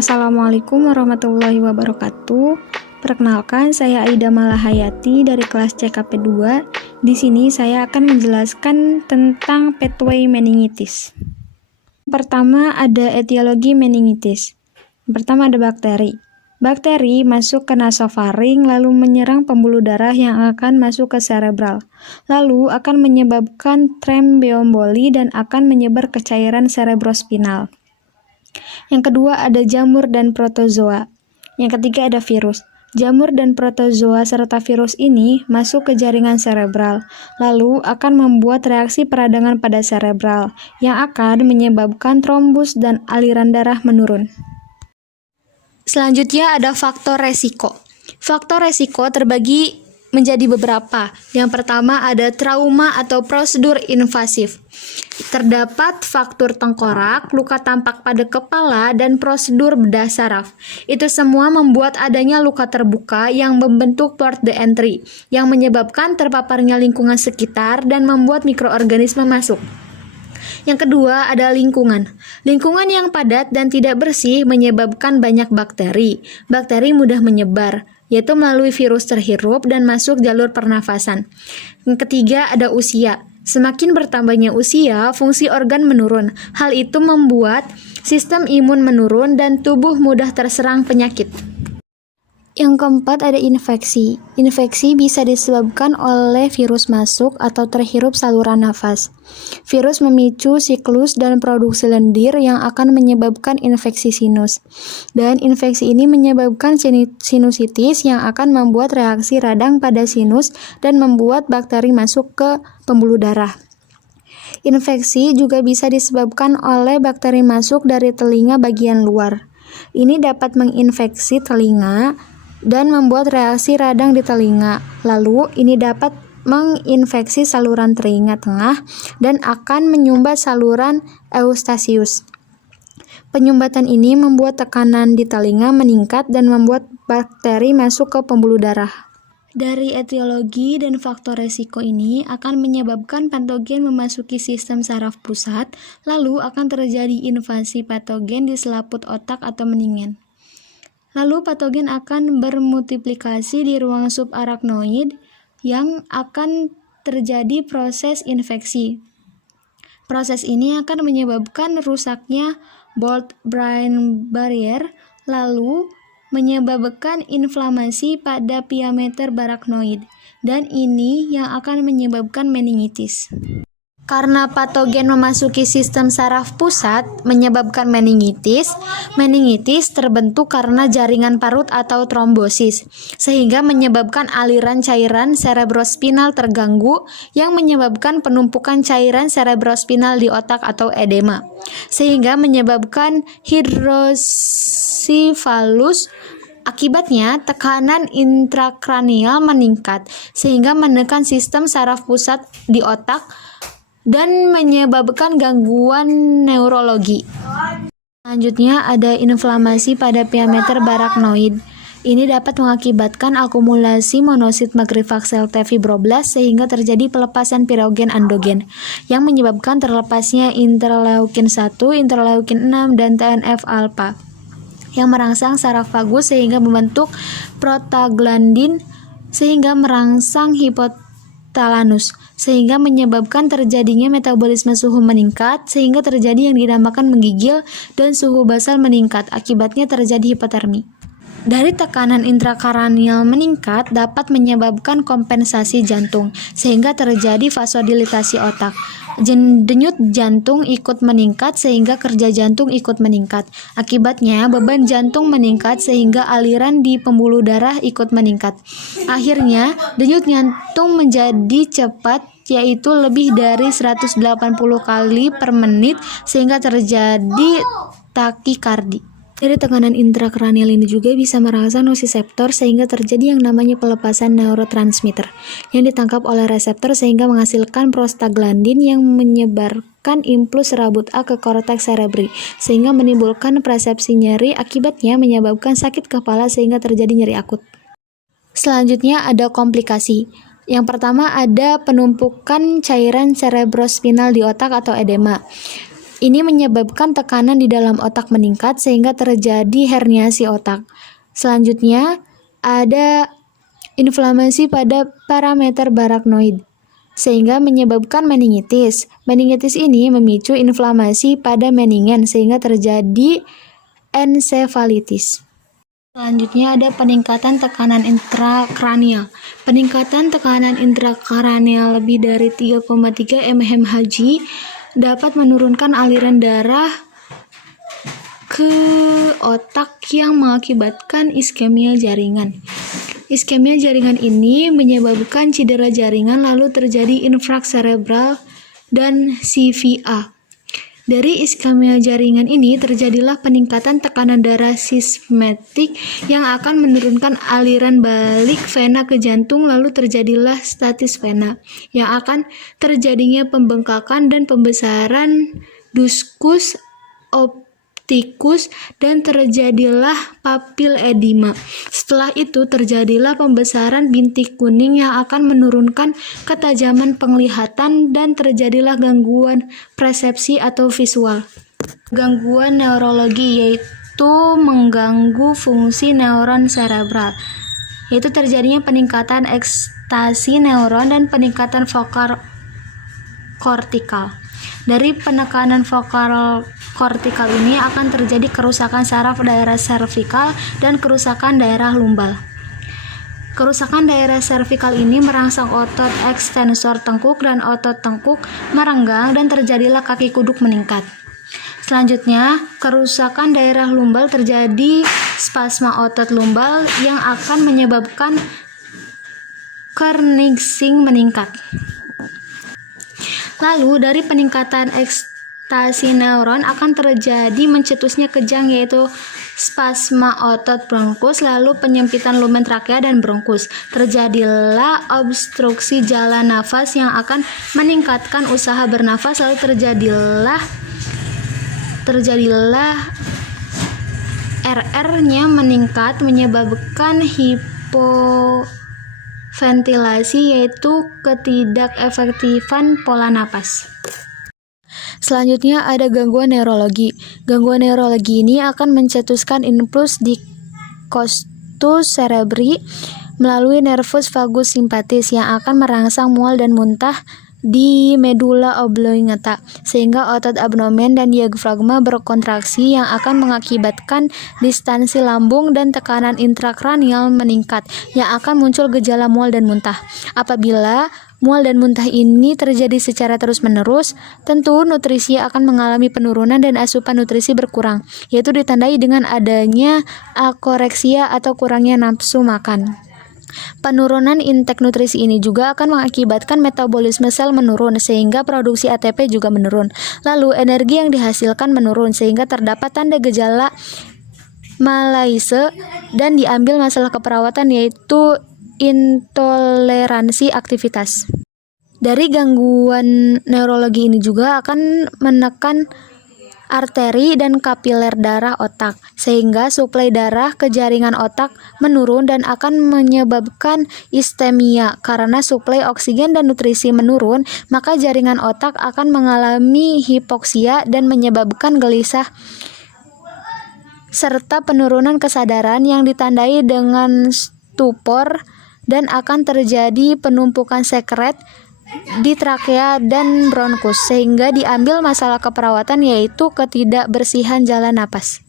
Assalamualaikum warahmatullahi wabarakatuh. Perkenalkan, saya Aida Malahayati dari kelas CKP 2. Di sini saya akan menjelaskan tentang pathway meningitis. Pertama ada etiologi meningitis. Pertama ada bakteri. Bakteri masuk ke nasofaring lalu menyerang pembuluh darah yang akan masuk ke cerebral. Lalu akan menyebabkan tromboemboli dan akan menyebar ke cairan cerebrospinal. Yang kedua ada jamur dan protozoa. Yang ketiga ada virus. Jamur dan protozoa serta virus ini masuk ke jaringan cerebral, lalu akan membuat reaksi peradangan pada cerebral yang akan menyebabkan trombus dan aliran darah menurun. Selanjutnya ada faktor resiko. Faktor resiko terbagi menjadi beberapa. Yang pertama ada trauma atau prosedur invasif. Terdapat faktor tengkorak, luka tampak pada kepala, dan prosedur bedah saraf. Itu semua membuat adanya luka terbuka yang membentuk port de entry, yang menyebabkan terpaparnya lingkungan sekitar dan membuat mikroorganisme masuk. Yang kedua ada lingkungan. Lingkungan yang padat dan tidak bersih menyebabkan banyak bakteri. Bakteri mudah menyebar, yaitu melalui virus terhirup dan masuk jalur pernafasan. Yang ketiga ada usia. Semakin bertambahnya usia, fungsi organ menurun. Hal itu membuat sistem imun menurun dan tubuh mudah terserang penyakit. Yang keempat ada infeksi. Infeksi bisa disebabkan oleh virus masuk atau terhirup saluran nafas. Virus memicu siklus dan produksi lendir yang akan menyebabkan infeksi sinus. Dan infeksi ini menyebabkan sinusitis yang akan membuat reaksi radang pada sinus dan membuat bakteri masuk ke pembuluh darah. Infeksi juga bisa disebabkan oleh bakteri masuk dari telinga bagian luar. Ini dapat menginfeksi telinga dan membuat reaksi radang di telinga. Lalu, ini dapat menginfeksi saluran telinga tengah dan akan menyumbat saluran eustasius. Penyumbatan ini membuat tekanan di telinga meningkat dan membuat bakteri masuk ke pembuluh darah. Dari etiologi dan faktor resiko ini akan menyebabkan patogen memasuki sistem saraf pusat, lalu akan terjadi invasi patogen di selaput otak atau mendingan. Lalu patogen akan bermultiplikasi di ruang subarachnoid yang akan terjadi proses infeksi. Proses ini akan menyebabkan rusaknya blood-brain barrier, lalu menyebabkan inflamasi pada diameter barachnoid, dan ini yang akan menyebabkan meningitis. Karena patogen memasuki sistem saraf pusat menyebabkan meningitis. Meningitis terbentuk karena jaringan parut atau trombosis, sehingga menyebabkan aliran cairan cerebrospinal terganggu yang menyebabkan penumpukan cairan cerebrospinal di otak atau edema, sehingga menyebabkan hidrosiphalus. Akibatnya, tekanan intrakranial meningkat, sehingga menekan sistem saraf pusat di otak dan menyebabkan gangguan neurologi. Selanjutnya ada inflamasi pada diameter barachnoid. Ini dapat mengakibatkan akumulasi monosit makrifag T fibroblast sehingga terjadi pelepasan pirogen endogen yang menyebabkan terlepasnya interleukin 1, interleukin 6, dan TNF-alpha yang merangsang saraf vagus sehingga membentuk prostaglandin sehingga merangsang hipotalamus sehingga menyebabkan terjadinya metabolisme suhu meningkat sehingga terjadi yang dinamakan menggigil dan suhu basal meningkat, akibatnya terjadi hipotermi. Dari tekanan intrakranial meningkat dapat menyebabkan kompensasi jantung sehingga terjadi vasodilatasi otak. Denyut jantung ikut meningkat sehingga kerja jantung ikut meningkat. Akibatnya beban jantung meningkat sehingga aliran di pembuluh darah ikut meningkat. Akhirnya denyut jantung menjadi cepat, yaitu lebih dari 180 kali per menit sehingga terjadi takikardi. Dari tekanan intrakranial ini juga bisa merangsang nosiseptor sehingga terjadi yang namanya pelepasan neurotransmitter yang ditangkap oleh reseptor sehingga menghasilkan prostaglandin yang menyebarkan impuls serabut A ke korteks cerebri sehingga menimbulkan persepsi nyeri, akibatnya menyebabkan sakit kepala sehingga terjadi nyeri akut. Selanjutnya ada komplikasi. Yang pertama ada penumpukan cairan cerebrospinal di otak atau edema. Ini menyebabkan tekanan di dalam otak meningkat sehingga terjadi herniasi otak. Selanjutnya, ada inflamasi pada parameter baraknoid sehingga menyebabkan meningitis. Meningitis ini memicu inflamasi pada meningen sehingga terjadi ensefalitis. Selanjutnya ada peningkatan tekanan intrakranial. Peningkatan tekanan intrakranial lebih dari 3,3 mmHg dapat menurunkan aliran darah ke otak yang mengakibatkan iskemia jaringan. Iskemia jaringan ini menyebabkan cedera jaringan lalu terjadi infark cerebral dan CVA. Dari iskemia jaringan ini terjadilah peningkatan tekanan darah sistematik yang akan menurunkan aliran balik vena ke jantung, lalu terjadilah stasis vena yang akan terjadinya pembengkakan dan pembesaran duskus optikus dan terjadilah papil edema. Setelah itu terjadilah pembesaran bintik kuning yang akan menurunkan ketajaman penglihatan dan terjadilah gangguan persepsi atau visual. Gangguan neurologi yaitu mengganggu fungsi neuron cerebral, yaitu terjadinya peningkatan ekstasi neuron dan peningkatan vokal kortikal. Dari penekanan vokal kortikal ini akan terjadi kerusakan saraf daerah servikal dan kerusakan daerah lumbal. Kerusakan daerah servikal ini merangsang otot ekstensor tengkuk dan otot tengkuk merenggang dan terjadilah kaki kuduk meningkat. Selanjutnya, kerusakan daerah lumbal terjadi spasma otot lumbal yang akan menyebabkan kernicking meningkat. Lalu dari peningkatan ekstasi neuron akan terjadi mencetusnya kejang yaitu spasma otot bronkus, lalu penyempitan lumen trakea dan bronkus. Terjadilah obstruksi jalan nafas yang akan meningkatkan usaha bernafas, lalu terjadilah RR-nya meningkat menyebabkan hipoventilasi yaitu ketidakefektifan pola napas. Selanjutnya ada gangguan neurologi. Gangguan neurologi ini akan mencetuskan impuls di costus cerebri melalui nervus vagus simpatis yang akan merangsang mual dan muntah di medula oblongata sehingga otot abdomen dan diafragma berkontraksi yang akan mengakibatkan distansi lambung dan tekanan intrakranial meningkat yang akan muncul gejala mual dan muntah. Apabila mual dan muntah ini terjadi secara terus-menerus, tentu nutrisi akan mengalami penurunan dan asupan nutrisi berkurang, yaitu ditandai dengan adanya akoreksia atau kurangnya nafsu makan. Penurunan intake nutrisi ini juga akan mengakibatkan metabolisme sel menurun sehingga produksi ATP juga menurun. Lalu energi yang dihasilkan menurun sehingga terdapat tanda gejala malaise dan diambil masalah keperawatan yaitu intoleransi aktivitas. Dari gangguan neurologi ini juga akan menekan arteri dan kapiler darah otak sehingga suplai darah ke jaringan otak menurun dan akan menyebabkan istemia. Karena suplai oksigen dan nutrisi menurun, maka jaringan otak akan mengalami hipoksia dan menyebabkan gelisah serta penurunan kesadaran yang ditandai dengan stupor dan akan terjadi penumpukan sekret di trakea dan bronkus sehingga diambil masalah keperawatan yaitu ketidakbersihan jalan napas.